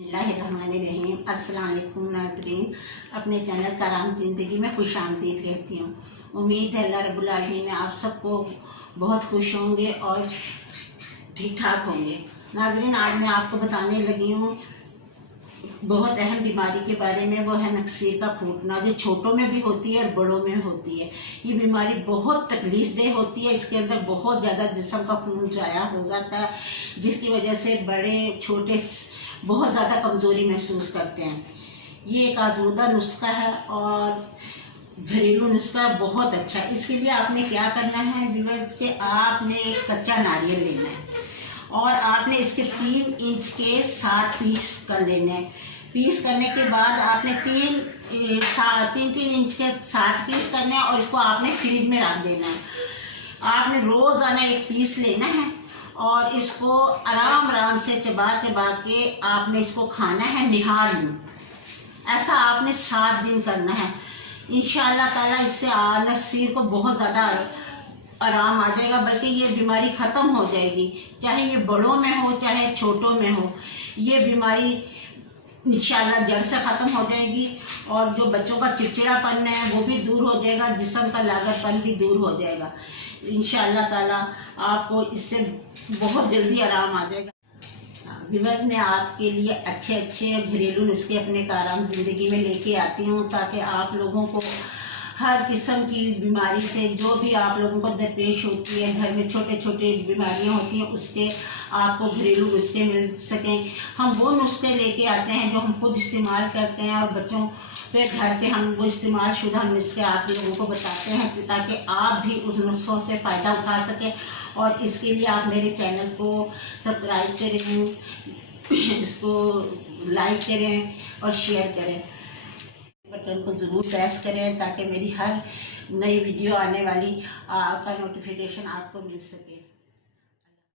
बिस्मिल्लाहिर्रहमानिर्रहीम। अस्सलाम वालेकुम नाज़रीन, अपने चैनल कराम ज़िंदगी में खुश आमदीद कहती हूँ। उम्मीद है अल्लाह रब्बुल आलमीन ने आप सबको बहुत खुश होंगे और ठीक ठाक होंगे। नाज़रीन, आज मैं आपको बताने लगी हूँ बहुत अहम बीमारी के बारे में। वो है नक्सीर का फूटना, जो छोटों में भी होती है और बड़ों में होती है। ये बीमारी बहुत तकलीफ दे होती है। इसके अंदर बहुत ज़्यादा जिस्म का खून ज़ाया हो जाता है, जिसकी वजह से बड़े छोटे बहुत ज़्यादा कमज़ोरी महसूस करते हैं। ये एक आजूदा नुस्खा है और घरेलू नुस्खा बहुत अच्छा है। इसके लिए आपने क्या करना है व्यूअर्स, के आपने एक कच्चा नारियल लेना है और आपने इसके 3 इंच के 7 पीस कर लेने हैं। पीस करने के बाद आपने 3 इंच के 7 पीस करने हैं और इसको आपने फ्रिज में रख देना है। आपने रोज़ाना एक पीस लेना है और इसको आराम आराम से चबा चबा के आपने इसको खाना है, निहार लूँ। ऐसा आपने 7 दिन करना है। इंशाअल्लाह ताला इससे नसीर को बहुत ज़्यादा आराम आ जाएगा, बल्कि ये बीमारी ख़त्म हो जाएगी। चाहे ये बड़ों में हो चाहे छोटों में हो, ये बीमारी इंशाअल्लाह जड़ से ख़त्म हो जाएगी। और जो बच्चों का चिड़चिड़ापन है वो भी दूर हो जाएगा, जिस्म का लागतपन भी दूर हो जाएगा। इंशाअल्लाह ताला आपको इससे बहुत जल्दी आराम आ जाएगा। व्यूअर्स, मैं आपके लिए अच्छे अच्छे घरेलू नुस्खे अपने कराम ज़िंदगी में लेके आती हूँ, ताकि आप लोगों को हर किस्म की बीमारी से, जो भी आप लोगों को दरपेश होती है, घर में छोटे छोटे बीमारियां होती हैं, उसके आपको घरेलू नुस्खे मिल सकें। हम वो नुस्खे लेके आते हैं जो हम खुद इस्तेमाल करते हैं और बच्चों पे घर पे हम वो इस्तेमाल शुदा नुस्खे आप लोगों को बताते हैं, ताकि आप भी उस नुस्खों से फ़ायदा उठा सकें। और इसके लिए आप मेरे चैनल को सब्सक्राइब करें, इसको लाइक करें और शेयर करें। बटन को ज़रूर प्रेस करें ताकि मेरी हर नई वीडियो आने वाली का नोटिफिकेशन आपको मिल सके।